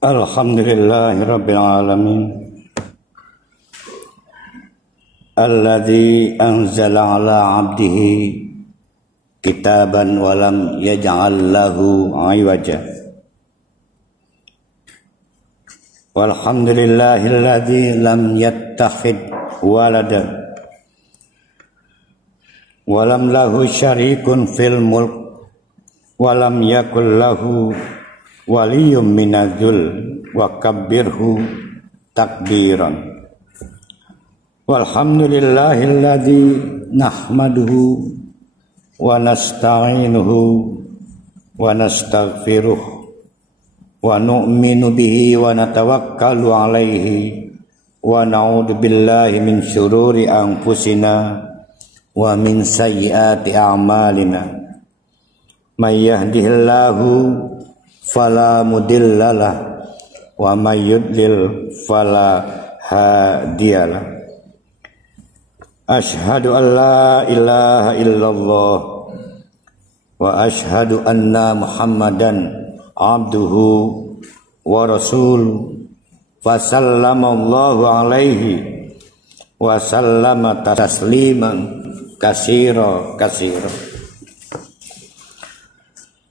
Alhamdulillahirabbil alamin. Alladzi anzala ala 'abdihi kitaban wa lam yaj'al lahu 'iwaja. Walhamdulillahilladzi lam yattakhid walada wa lam lahu syarikun fil mulk wa lam yakul lahu waliyyun minadzul wa kabbirhu takbiran. Walhamdulillahilladzi nahmaduhu wa nasta'inuhu wa nastaghfiruh wa nu'minu bihi wa natawakkalu alaihi wa na'udzu billahi min syururi anfusina wa min sayyiati a'malina. May yahdihillahu fala mudhillalah wa may yudlil fala hadiyalah. Asyhadu an la ilaha illallah wa asyhadu anna Muhammadan abduhu wa rasuluh. Fa sallamallahu alaihi wa sallama tasliman katsira.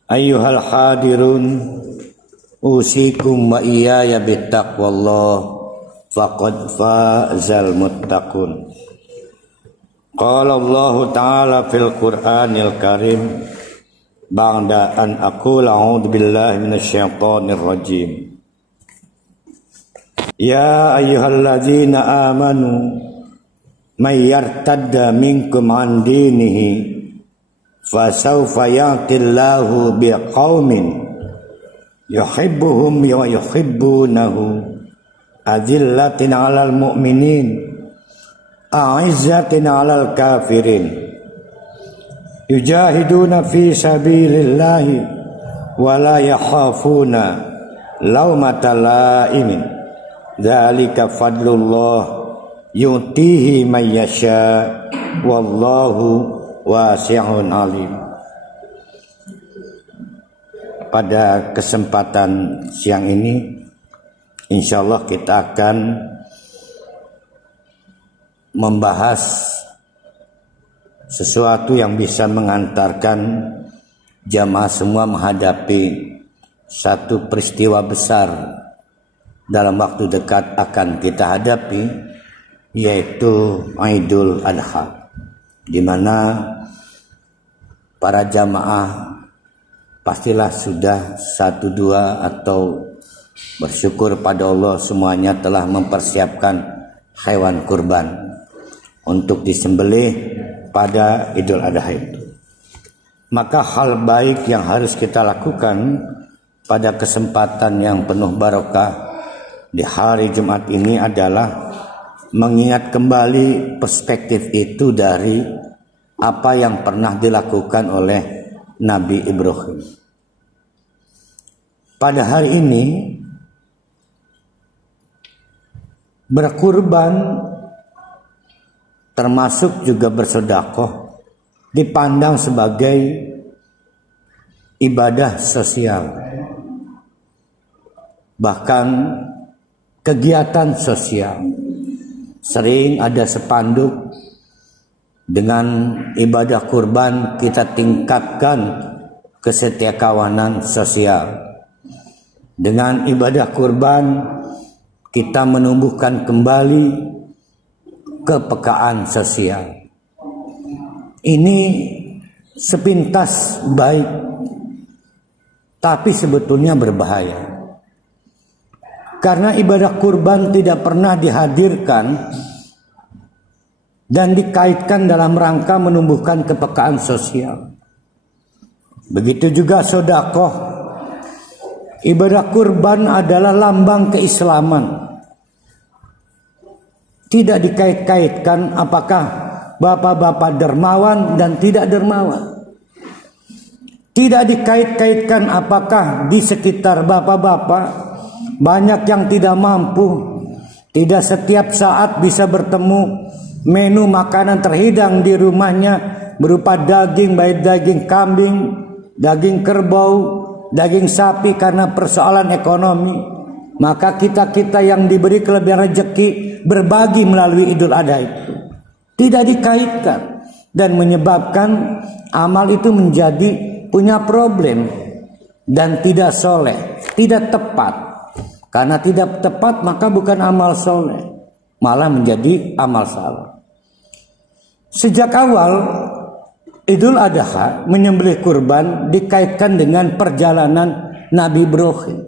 Ayyuhal hadirun, usikum wa iyaya bittaqwallah, faqad fazal muttaqun. Qala Allah Ta'ala fil Qur'anil Karim ba'da an aqula a'udzu billahi minasyaitonir rajim. Ya ayyuhalladzina amanu may yartadda minkum an dinihi fasawfa ya'tillahu biqaumin yuhibbuhum wa yuhibbunahu adzillatin 'alal mu'minin a'izzatin 'alal kafirin yujahiduna fi sabilillahi wa la yakhafuna laumata laimin. Dzalika fadlullah yutihi may yasha wallahu wasi'un alim. Pada kesempatan siang ini insyaallah kita akan membahas sesuatu yang bisa mengantarkan jamaah semua menghadapi satu peristiwa besar dalam waktu dekat akan kita hadapi, yaitu Idul Adha, di mana para jamaah pastilah sudah satu dua atau bersyukur pada Allah semuanya telah mempersiapkan hewan kurban untuk disembelih pada Idul Adha itu. Maka hal baik yang harus kita lakukan pada kesempatan yang penuh barokah di hari Jumat ini adalah mengingat kembali perspektif itu dari apa yang pernah dilakukan oleh Nabi Ibrahim. Pada hari ini berkurban termasuk juga bersedekah dipandang sebagai ibadah sosial, bahkan kegiatan sosial. Sering ada spanduk dengan ibadah kurban kita tingkatkan kesetiakawanan sosial. Dengan ibadah kurban kita menumbuhkan kembali kepekaan sosial. Ini sepintas baik, tapi sebetulnya berbahaya. Karena ibadah kurban tidak pernah dihadirkan dan dikaitkan dalam rangka menumbuhkan kepekaan sosial. Begitu juga sedekah. Ibadah kurban adalah lambang keislaman. Tidak dikait-kaitkan apakah bapak-bapak dermawan dan tidak dermawan. Tidak dikait-kaitkan apakah di sekitar bapak-bapak banyak yang tidak mampu, tidak setiap saat bisa bertemu menu makanan terhidang di rumahnya berupa daging, baik daging kambing, daging kerbau, daging sapi karena persoalan ekonomi, maka kita yang diberi kelebihan rezeki berbagi melalui Idul Adha itu tidak dikaitkan dan menyebabkan amal itu menjadi punya problem dan tidak soleh, tidak tepat. Karena tidak tepat maka bukan amal soleh, malah menjadi amal salah. Sejak awal Idul Adha menyembelih kurban dikaitkan dengan perjalanan Nabi Ibrahim.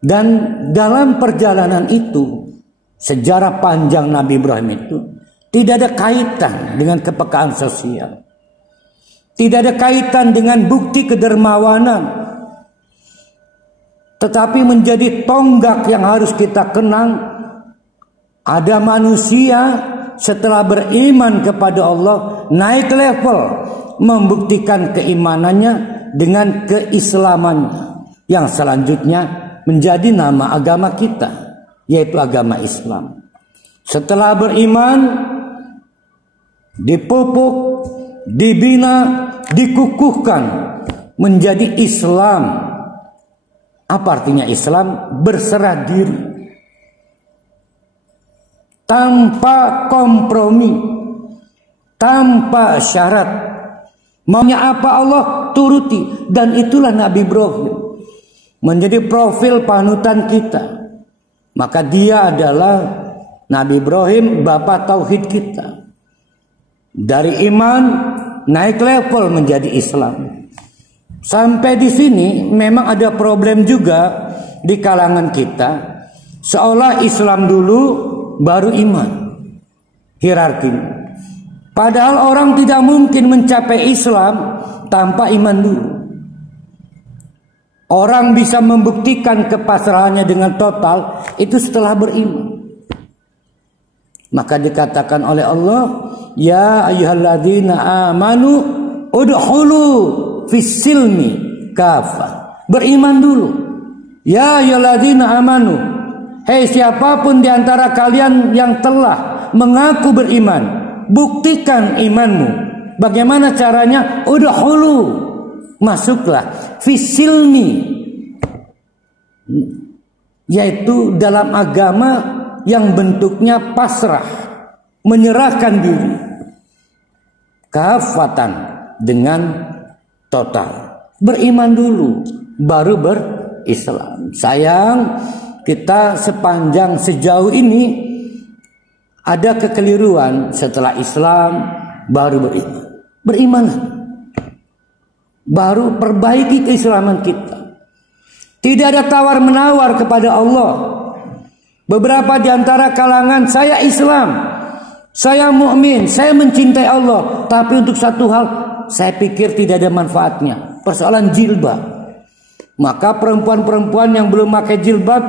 Dan dalam perjalanan itu, sejarah panjang Nabi Ibrahim itu tidak ada kaitan dengan kepekaan sosial. Tidak ada kaitan dengan bukti kedermawanan. Tetapi menjadi tonggak yang harus kita kenang. Ada manusia setelah beriman kepada Allah naik level, membuktikan keimanannya dengan keislamannya, yang selanjutnya menjadi nama agama kita, yaitu agama Islam. Setelah beriman, dipupuk, dibina, dikukuhkan menjadi Islam. Apa artinya Islam? Berserah diri, tanpa kompromi, tanpa syarat. Maunya apa Allah turuti. Dan itulah Nabi Ibrahim menjadi profil panutan kita. Maka dia adalah Nabi Ibrahim, bapak tauhid kita. Dari iman naik level menjadi Islam. Sampai di sini memang ada problem juga di kalangan kita. Seolah Islam dulu baru iman. Hierarkinya. Padahal orang tidak mungkin mencapai Islam tanpa iman dulu. Orang bisa membuktikan kepasrahannya dengan total itu setelah beriman. Maka dikatakan oleh Allah, ya ayyuhalladzina amanu udkhulu fisilmi kafah. Beriman dulu. Ya ayyuhalladzina amanu, hei siapapun di antara kalian yang telah mengaku beriman, buktikan imanmu. Bagaimana caranya? Udkhulu, masuklah fisilmi, yaitu dalam agama yang bentuknya pasrah, menyerahkan diri, kafatan, dengan total. Beriman dulu baru berislam. Sayang kita sepanjang sejauh ini ada kekeliruan. Setelah Islam baru beriman. Berimanlah, baru perbaiki keislaman kita. Tidak ada tawar menawar kepada Allah. Beberapa di antara kalangan, saya Islam, saya mukmin, saya mencintai Allah, tapi untuk satu hal saya pikir tidak ada manfaatnya, persoalan jilbab. Maka perempuan-perempuan yang belum pakai jilbab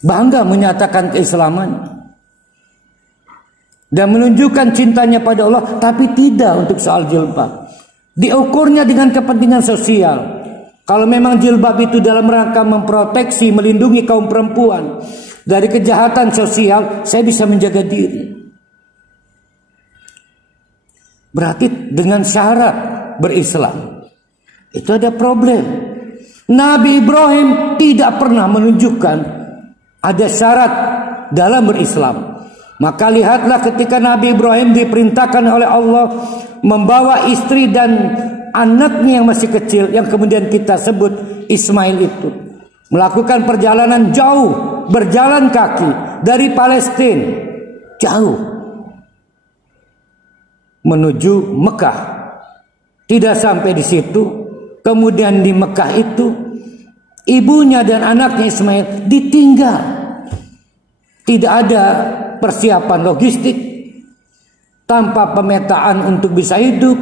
bangga menyatakan keislamannya dan menunjukkan cintanya pada Allah, tapi tidak untuk soal jilbab. Diukurnya dengan kepentingan sosial. Kalau memang jilbab itu dalam rangka memproteksi, melindungi kaum perempuan dari kejahatan sosial, saya bisa menjaga diri. Berarti dengan syarat berislam. Itu ada problem. Nabi Ibrahim tidak pernah menunjukkan ada syarat dalam berislam. Maka lihatlah ketika Nabi Ibrahim diperintahkan oleh Allah membawa istri dan anaknya yang masih kecil, yang kemudian kita sebut Ismail itu, melakukan perjalanan jauh, berjalan kaki dari Palestina jauh menuju Mekah. Tidak sampai di situ, kemudian di Mekah itu ibunya dan anaknya Ismail ditinggal. Tidak ada persiapan logistik, tanpa pemetaan untuk bisa hidup.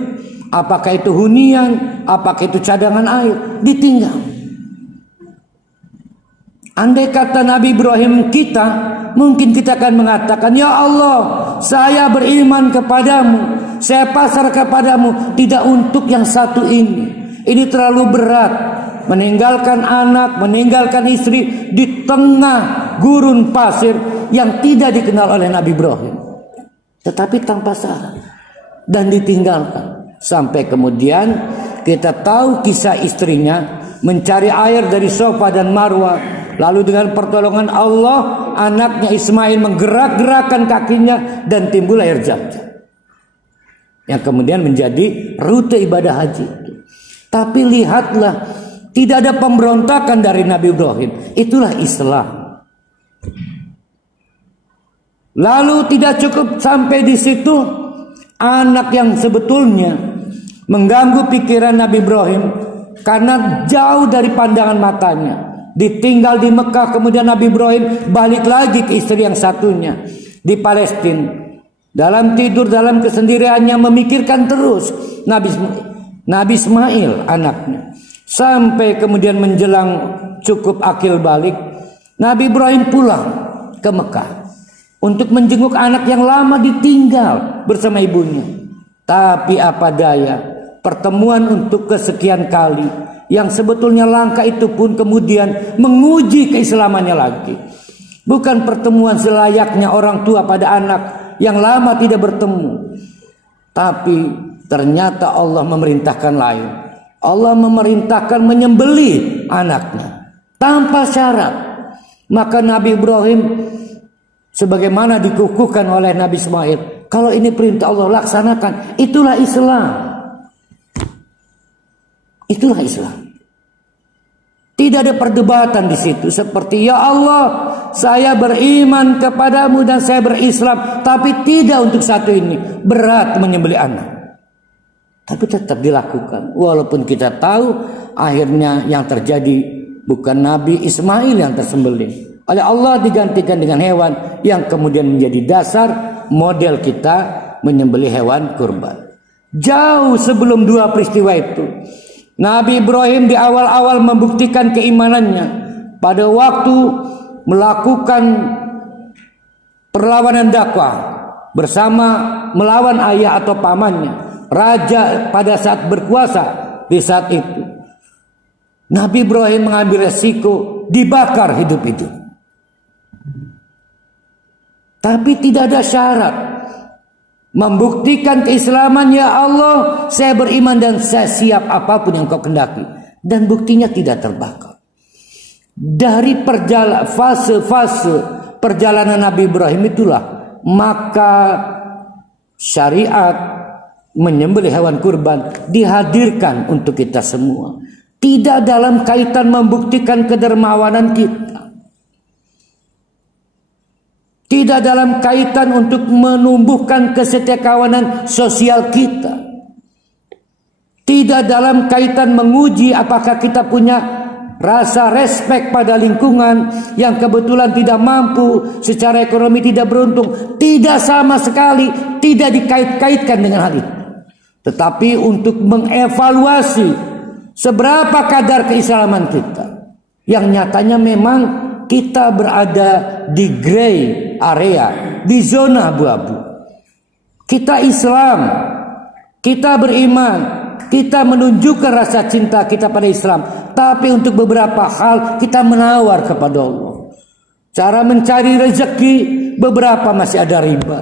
Apakah itu hunian, apakah itu cadangan air, ditinggal. Andai kata Nabi Ibrahim kita, mungkin kita akan mengatakan, ya Allah, saya beriman kepadamu, saya pasrah kepadamu, tidak untuk yang satu ini. Ini terlalu berat, meninggalkan anak, meninggalkan istri di tengah gurun pasir yang tidak dikenal oleh Nabi Ibrahim. Tetapi tanpa syarat. dan ditinggalkan. Sampai kemudian kita tahu kisah istrinya mencari air dari Safa dan Marwah. Lalu dengan pertolongan Allah, anaknya Ismail menggerak-gerakkan kakinya dan timbul air Zam-Zam, yang kemudian menjadi rute ibadah haji. Tapi lihatlah, tidak ada pemberontakan dari Nabi Ibrahim. Itulah Islam. Lalu tidak cukup sampai di situ, anak yang sebetulnya mengganggu pikiran Nabi Ibrahim karena jauh dari pandangan matanya, ditinggal di Mekah, kemudian Nabi Ibrahim balik lagi ke istri yang satunya di Palestina. Dalam tidur, dalam kesendiriannya memikirkan terus Nabi Ismail anaknya. Sampai kemudian menjelang cukup akil balik, Nabi Ibrahim pulang ke Mekah untuk menjenguk anak yang lama ditinggal bersama ibunya. Tapi apa daya, pertemuan untuk kesekian kali yang sebetulnya langka itu pun kemudian menguji keislamannya lagi. Bukan pertemuan selayaknya orang tua pada anak yang lama tidak bertemu. Tapi ternyata Allah memerintahkan lain. Allah memerintahkan menyembelih anaknya tanpa syarat. Maka Nabi Ibrahim, sebagaimana dikukuhkan oleh Nabi Ismail, kalau ini perintah Allah, laksanakan. Itulah Islam. Itulah Islam. Tidak ada perdebatan di situ. Seperti, ya Allah, saya beriman kepadamu dan saya berislam, tapi tidak untuk satu ini. Berat menyembelih anak. Tapi tetap dilakukan. Walaupun kita tahu akhirnya yang terjadi bukan Nabi Ismail yang tersembelih. Oleh Allah digantikan dengan hewan yang kemudian menjadi dasar model kita menyembelih hewan kurban. Jauh sebelum dua peristiwa itu, Nabi Ibrahim di awal-awal membuktikan keimanannya pada waktu melakukan perlawanan dakwah bersama melawan ayah atau pamannya, raja pada saat berkuasa di saat itu. Nabi Ibrahim mengambil resiko dibakar hidup-hidup. Tapi tidak ada syarat. Membuktikan keislaman, ya Allah, saya beriman dan saya siap apapun yang kau kendaki. Dan buktinya tidak terbakar. Dari fase-fase perjalanan Nabi Ibrahim itulah maka syariat menyembelih hewan kurban dihadirkan untuk kita semua. Tidak dalam kaitan membuktikan kedermawanan kita. Tidak dalam kaitan untuk menumbuhkan kesetiakawanan sosial kita. Tidak dalam kaitan menguji apakah kita punya rasa respek pada lingkungan yang kebetulan tidak mampu, secara ekonomi tidak beruntung. Tidak sama sekali, tidak dikait-kaitkan dengan hal itu. Tetapi untuk mengevaluasi seberapa kadar keislaman kita. Yang nyatanya memang kita berada di gray area, di zona abu-abu. Kita Islam, kita beriman, kita menunjukkan rasa cinta kita pada Islam. Tapi untuk beberapa hal kita menawar kepada Allah. Cara mencari rezeki, beberapa masih ada riba.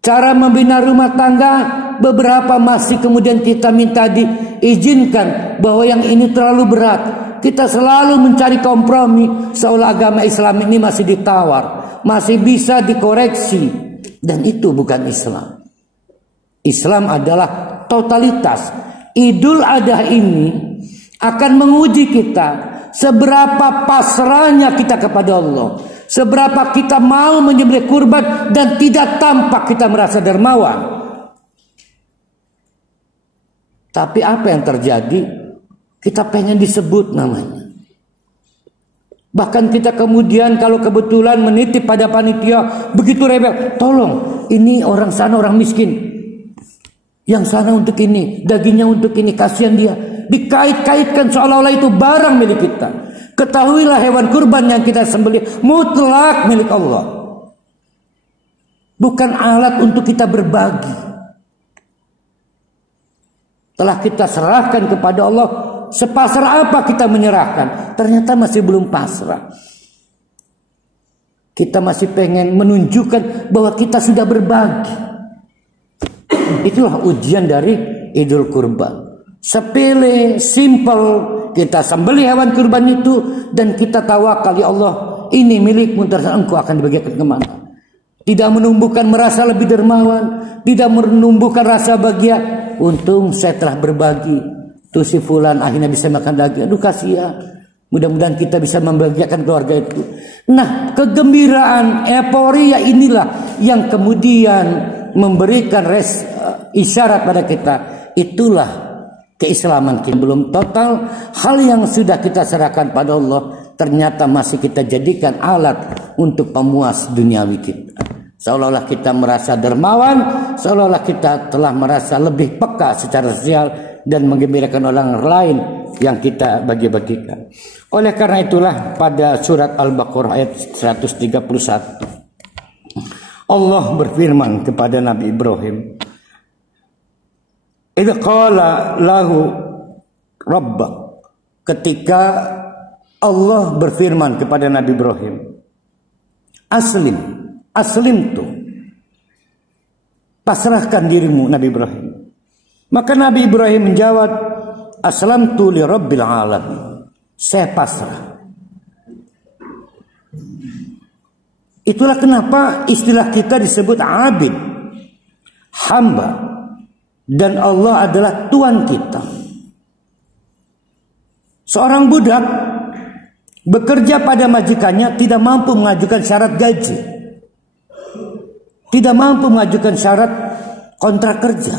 Cara membina rumah tangga, beberapa masih kemudian kita minta diizinkan bahwa yang ini terlalu berat. Kita selalu mencari kompromi seolah agama Islam ini masih ditawar, masih bisa dikoreksi. Dan itu bukan Islam. Islam adalah totalitas. Idul Adha ini akan menguji kita seberapa pasrahnya kita kepada Allah, seberapa kita mau menyembelih kurban dan tidak tampak kita merasa dermawan. Tapi apa yang terjadi? Kita pengen disebut namanya. Bahkan kita kemudian kalau kebetulan menitip pada panitia begitu rebel, tolong ini orang sana orang miskin, yang sana untuk ini, dagingnya untuk ini, kasihan dia. Dikait-kaitkan seolah-olah itu barang milik kita. Ketahuilah hewan kurban yang kita sembelih mutlak milik Allah. Bukan alat untuk kita berbagi. Telah kita serahkan kepada Allah. Sepasrah apa kita menyerahkan? Ternyata masih belum pasrah. Kita masih pengen menunjukkan bahwa kita sudah berbagi. Itulah ujian dari Idul Kurban. Sepele, simple, kita sembelih hewan kurban itu dan kita tawakal, ya Allah, ini milikmu, terserah engkau akan dibagikan kemana. Tidak menumbuhkan merasa lebih dermawan, tidak menumbuhkan rasa bahagia. Untung saya telah berbagi, tuh si fulan akhirnya bisa makan daging. Aduh kasihan. Mudah-mudahan kita bisa membahagiakan keluarga itu. Nah, kegembiraan, euforia inilah yang kemudian memberikan isyarat pada kita. Itulah keislaman kita. Belum total, hal yang sudah kita serahkan pada Allah ternyata masih kita jadikan alat untuk pemuas duniawi kita. Seolah-olah kita merasa dermawan, seolah-olah kita telah merasa lebih peka secara sosial dan menggembirakan orang lain yang kita bagi-bagikan. Oleh karena itulah pada surat Al-Baqarah ayat 131 Allah berfirman kepada Nabi Ibrahim, idz qala lahu rabbak, ketika Allah berfirman kepada Nabi Ibrahim, aslim tu, pasrahkan dirimu Nabi Ibrahim. Maka Nabi Ibrahim menjawab, aslamtu li rabbil alamin, saya pasrah. Itulah kenapa istilah kita disebut abid, hamba, dan Allah adalah Tuhan kita. Seorang budak bekerja pada majikannya, tidak mampu mengajukan syarat gaji, tidak mampu mengajukan syarat kontrak kerja,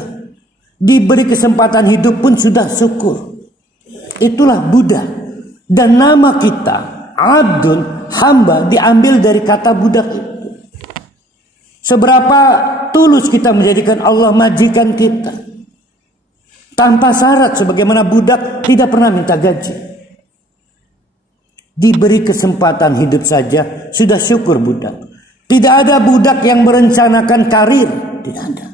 diberi kesempatan hidup pun sudah syukur. Itulah budak. Dan nama kita abdun, hamba, diambil dari kata budak itu. Seberapa tulus kita menjadikan Allah majikan kita, tanpa syarat, sebagaimana budak tidak pernah minta gaji. Diberi kesempatan hidup saja sudah syukur budak. Tidak ada budak yang merencanakan karir, tidak ada.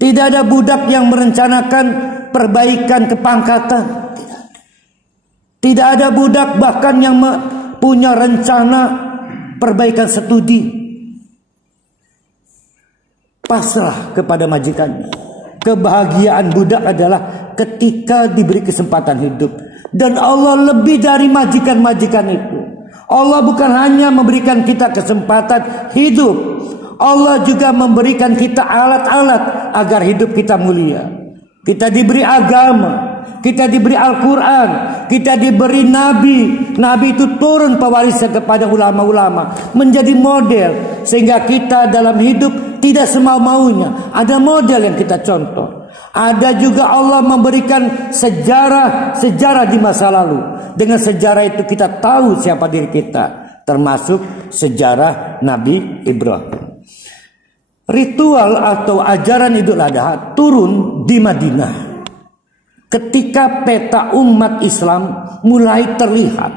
Tidak ada budak yang merencanakan perbaikan kepangkatan, tidak ada. Tidak ada budak bahkan yang punya rencana perbaikan studi. Pasrah kepada majikannya. Kebahagiaan budak adalah ketika diberi kesempatan hidup. Dan Allah lebih dari majikan-majikan itu. Allah bukan hanya memberikan kita kesempatan hidup, Allah juga memberikan kita alat-alat agar hidup kita mulia. Kita diberi agama, kita diberi Al-Quran, kita diberi Nabi. Nabi itu turun pewarisan kepada ulama-ulama, menjadi model, sehingga kita dalam hidup tidak semau-maunya. Ada model yang kita contoh. Ada juga Allah memberikan sejarah di masa lalu. Dengan sejarah itu kita tahu siapa diri kita, termasuk sejarah Nabi Ibrahim. Ritual atau ajaran Idul Adha turun di Madinah ketika peta umat Islam mulai terlihat.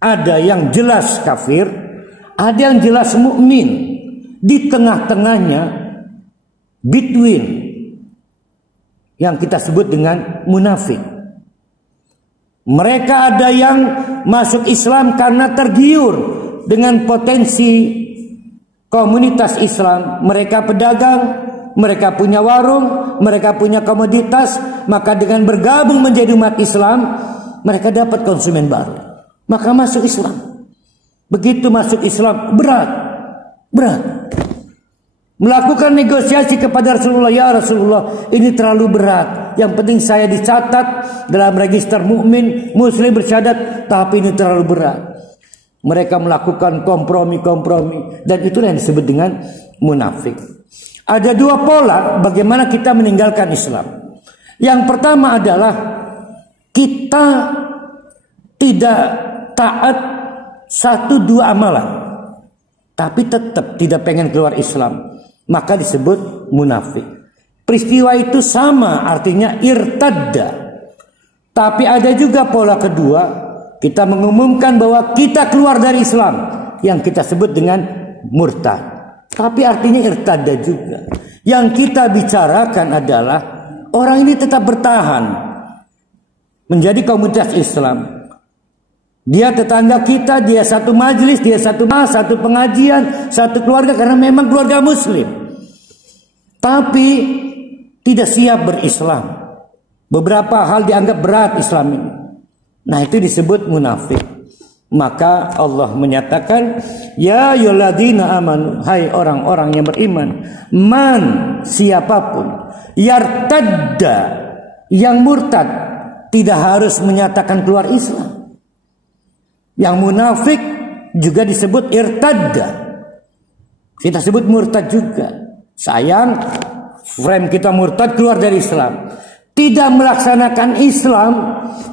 Ada yang jelas kafir, ada yang jelas mukmin. Di tengah-tengahnya between, yang kita sebut dengan munafik. Mereka ada yang masuk Islam karena tergiur dengan potensi komunitas Islam. Mereka pedagang, mereka punya warung, mereka punya komoditas. Maka dengan bergabung menjadi umat Islam, mereka dapat konsumen baru, maka masuk Islam. Begitu masuk Islam, berat. Melakukan negosiasi kepada Rasulullah, ya Rasulullah, ini terlalu berat. Yang penting saya dicatat dalam register mukmin, muslim bersyahadat, tapi ini terlalu berat. Mereka melakukan kompromi, dan itulah yang disebut dengan munafik. Ada dua pola bagaimana kita meninggalkan Islam. Yang pertama adalah kita tidak taat satu dua amalan, tapi tetap tidak pengen keluar Islam, maka disebut munafik. Peristiwa itu sama, artinya irtadda. Tapi ada juga pola kedua, kita mengumumkan bahwa kita keluar dari Islam, yang kita sebut dengan murtad. Tapi artinya irtadda juga. Yang kita bicarakan adalah orang ini tetap bertahan menjadi komunitas Islam. Dia tetangga kita, dia satu majelis, dia satu pengajian, satu keluarga, karena memang keluarga muslim. tapi tidak siap berislam. Beberapa hal dianggap berat Islam ini. Nah, itu disebut munafik. Maka Allah menyatakan, ya ayyuhalladzina amanu, hai orang-orang yang beriman, man, siapapun yartadda, yang murtad, tidak harus menyatakan keluar Islam. Yang munafik juga disebut irtadda, kita sebut murtad juga. Sayang, frame kita murtad, keluar dari Islam, tidak melaksanakan Islam.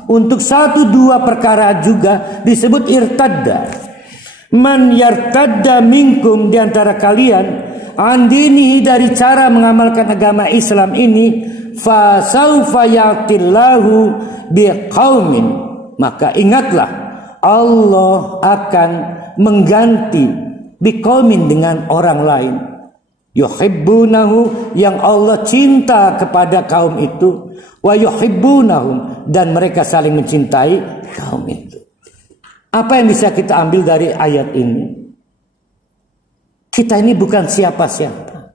Untuk 1-2 perkara juga disebut irtadda. Man yartadda minkum, diantara kalian, andinihi, dari cara mengamalkan agama Islam ini, fa saufa ya'tillahu biqaumin, maka ingatlah Allah akan mengganti biqaumin, dengan orang lain, yuhibbunahu, yang Allah cinta kepada kaum itu, wa yuhibbunahum, dan mereka saling mencintai kaum itu. Apa yang bisa kita ambil dari ayat ini? Kita ini bukan siapa-siapa.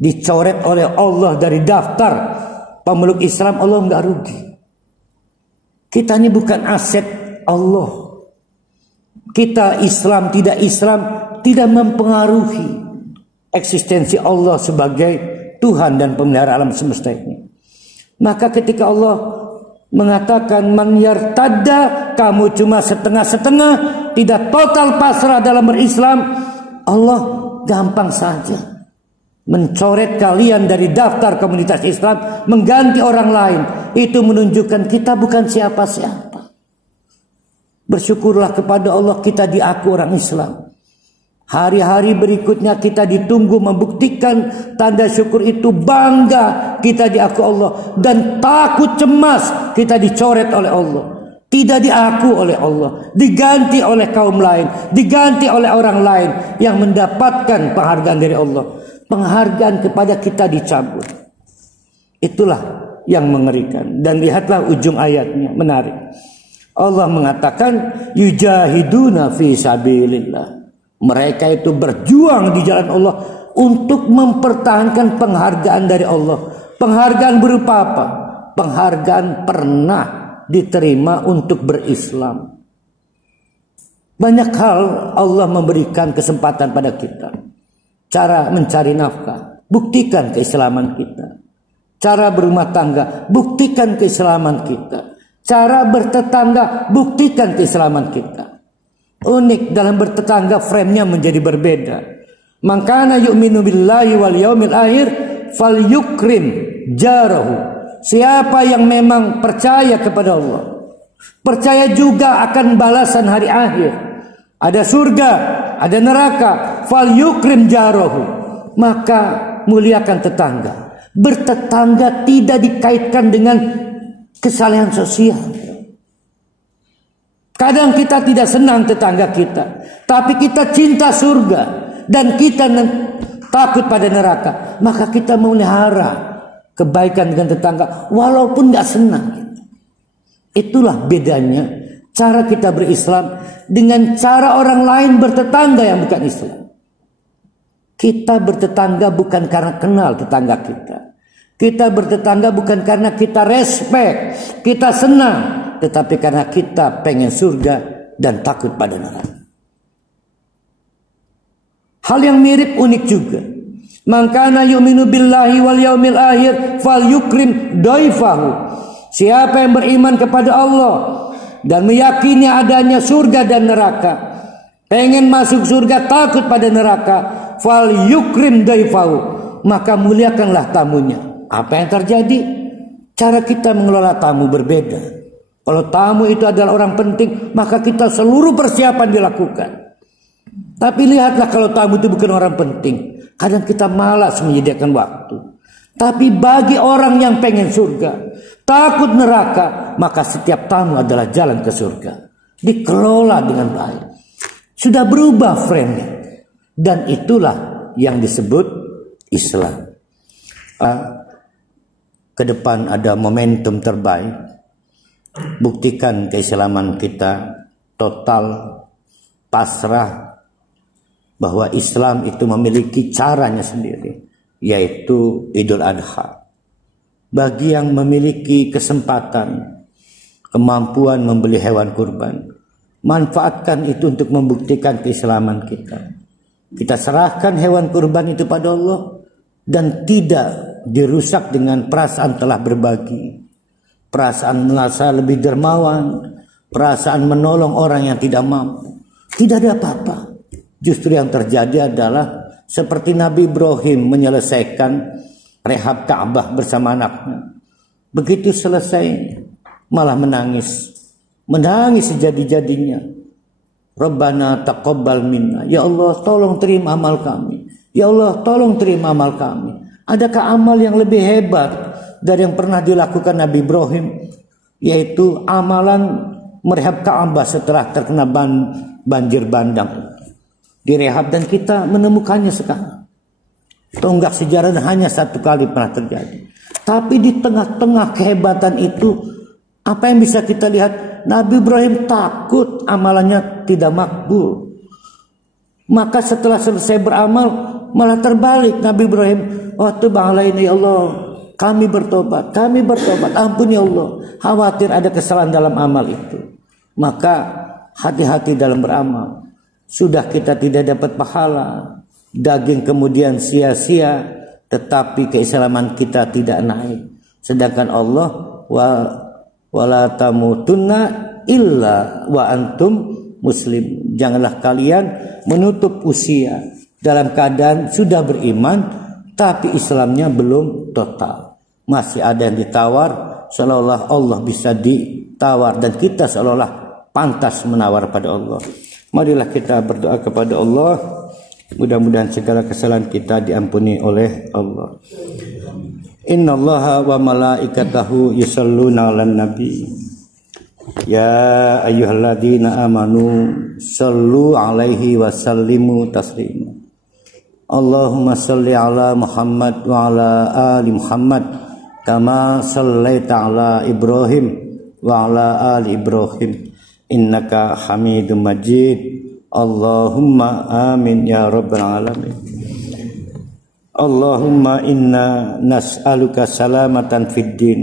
Dicoret oleh Allah dari daftar pemeluk Islam, Allah nggak rugi. Kita ini bukan aset Allah. Kita Islam tidak mempengaruhi eksistensi Allah sebagai Tuhan dan pemelihara alam semesta ini. Maka ketika Allah mengatakan man yartadda, kamu cuma setengah-setengah, tidak total pasrah dalam berislam, Allah gampang saja mencoret kalian dari daftar komunitas Islam, mengganti orang lain. Itu menunjukkan kita bukan siapa-siapa. Bersyukurlah kepada Allah, kita diaku orang Islam. Hari-hari berikutnya kita ditunggu membuktikan tanda syukur itu, bangga kita diaku Allah, dan takut cemas kita dicoret oleh Allah, tidak diaku oleh Allah, diganti oleh kaum lain, diganti oleh orang lain yang mendapatkan penghargaan dari Allah. Penghargaan kepada kita dicabut. Itulah yang mengerikan. Dan lihatlah ujung ayatnya, menarik. Allah mengatakan yujahiduna fi sabilillah. Mereka itu berjuang di jalan Allah untuk mempertahankan penghargaan dari Allah. Penghargaan berupa apa? Penghargaan pernah diterima untuk berislam. Banyak hal Allah memberikan kesempatan pada kita. Cara mencari nafkah, buktikan keislaman kita. Cara berumah tangga, buktikan keislaman kita. Cara bertetangga, buktikan keislaman kita. Unik, dalam bertetangga frame-nya menjadi berbeda. Mangkana yu'minu billahi wal yaumil akhir falyukrim jarahu. Siapa yang memang percaya kepada Allah, percaya juga akan balasan hari akhir, ada surga, ada neraka, falyukrim jarahu, maka muliakan tetangga. Bertetangga tidak dikaitkan dengan kesalahan sosial. Kadang kita tidak senang tetangga kita, tapi kita cinta surga dan kita takut pada neraka, maka kita memelihara kebaikan dengan tetangga walaupun nggak senang. Itulah bedanya cara kita berislam dengan cara orang lain bertetangga yang bukan Islam. Kita bertetangga bukan karena kenal tetangga kita. Kita bertetangga bukan karena kita respect, kita senang, tetapi karena kita pengen surga dan takut pada neraka. Hal yang mirip unik juga. Mangkana yu'minu billahi wal yaumil akhir falyukrim daifahu. Siapa yang beriman kepada Allah dan meyakini adanya surga dan neraka, pengen masuk surga, takut pada neraka, falyukrim daifahu, maka muliakanlah tamunya. Apa yang terjadi? Cara kita mengelola tamu berbeda. Kalau tamu itu adalah orang penting, maka kita seluruh persiapan dilakukan. Tapi lihatlah kalau tamu itu bukan orang penting, kadang kita malas menyediakan waktu. Tapi bagi orang yang pengen surga, takut neraka, maka setiap tamu adalah jalan ke surga. Dikelola dengan baik. Sudah berubah frame-nya. Dan itulah yang disebut Islam. Ke depan ada momentum terbaik. Buktikan keislaman kita total, pasrah, bahwa Islam itu memiliki caranya sendiri. yaitu Idul Adha. Bagi yang memiliki kesempatan, kemampuan membeli hewan kurban, manfaatkan itu untuk membuktikan keislaman kita. Kita serahkan hewan kurban itu pada Allah dan tidak dirusak dengan perasaan telah berbagi, perasaan merasa lebih dermawan, perasaan menolong orang yang tidak mampu. Tidak ada apa-apa. Justru yang terjadi adalah seperti Nabi Ibrahim menyelesaikan rehab Ka'bah bersama anaknya. Begitu selesai malah menangis sejadi-jadinya. Rabbana taqabbal minna. Ya Allah, tolong terima amal kami. Ya Allah, tolong terima amal kami. Adakah amal yang lebih hebat dari yang pernah dilakukan Nabi Ibrahim, yaitu amalan merehab Ka'bah setelah terkena banjir bandang? Direhab dan kita menemukannya sekarang. Tonggak sejarah hanya satu kali pernah terjadi. Tapi di tengah-tengah kehebatan itu, apa yang bisa kita lihat? Nabi Ibrahim takut amalannya tidak makbul. Maka setelah selesai beramal, malah terbalik Nabi Ibrahim. Oh tubang lain ya Allah, kami bertobat, ampuni ya Allah. Khawatir ada kesalahan dalam amal itu. Maka hati-hati dalam beramal. Sudah kita tidak dapat pahala, daging kemudian sia-sia, tetapi keislaman kita tidak naik. Sedangkan Allah wala tamutunna illa wa antum muslim. Janganlah kalian menutup usia dalam keadaan sudah beriman, tapi Islamnya belum total. Masih ada yang ditawar, seolah-olah Allah bisa ditawar, dan kita seolah-olah pantas menawar pada Allah. Marilah kita berdoa kepada Allah, mudah-mudahan segala kesalahan kita diampuni oleh Allah. Innallaha wa malaikatahu yusholluna 'alan nabi. Ya ayyuhalladzina amanu shallu 'alaihi wa sallimu taslima. Allahumma shalli 'ala Muhammad wa 'ala ali Muhammad kama shallaita 'ala Ibrahim wa 'ala ali Ibrahim innaka Hamidum Majid. Allahumma amin ya rabbal alamin. Allahumma inna nas'aluka salamatan fid din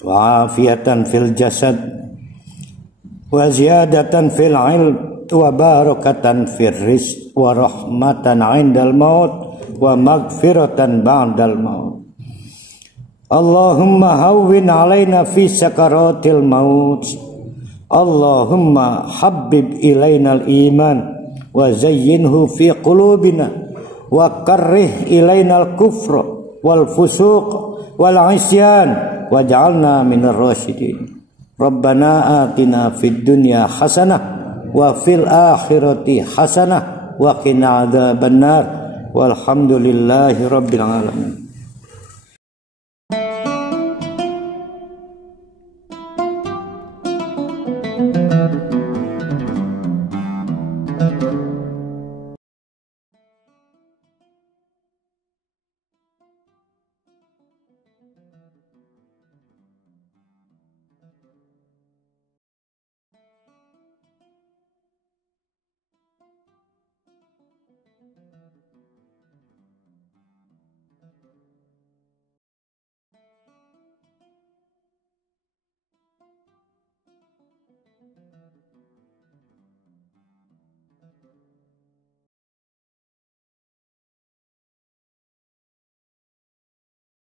wa afiatan fil jasad wa ziyadatan fil ilm wa barakatan fir rizq wa rahmatan 'indal maut wa maghfiratan ba'dal maut. Allahumma hawwin 'alaina fi sakaratil maut. Allahumma habbib ilainal iman wa zayyinhu fi qulubina wa karrih ilainal kufra wal fusuq wal isyan waj'alna minar rasyidin. Rabbana atina fid dunya hasanah wa fil akhirati hasanah wa qina adzabannar walhamdulillahi rabbil alamin. Thank you.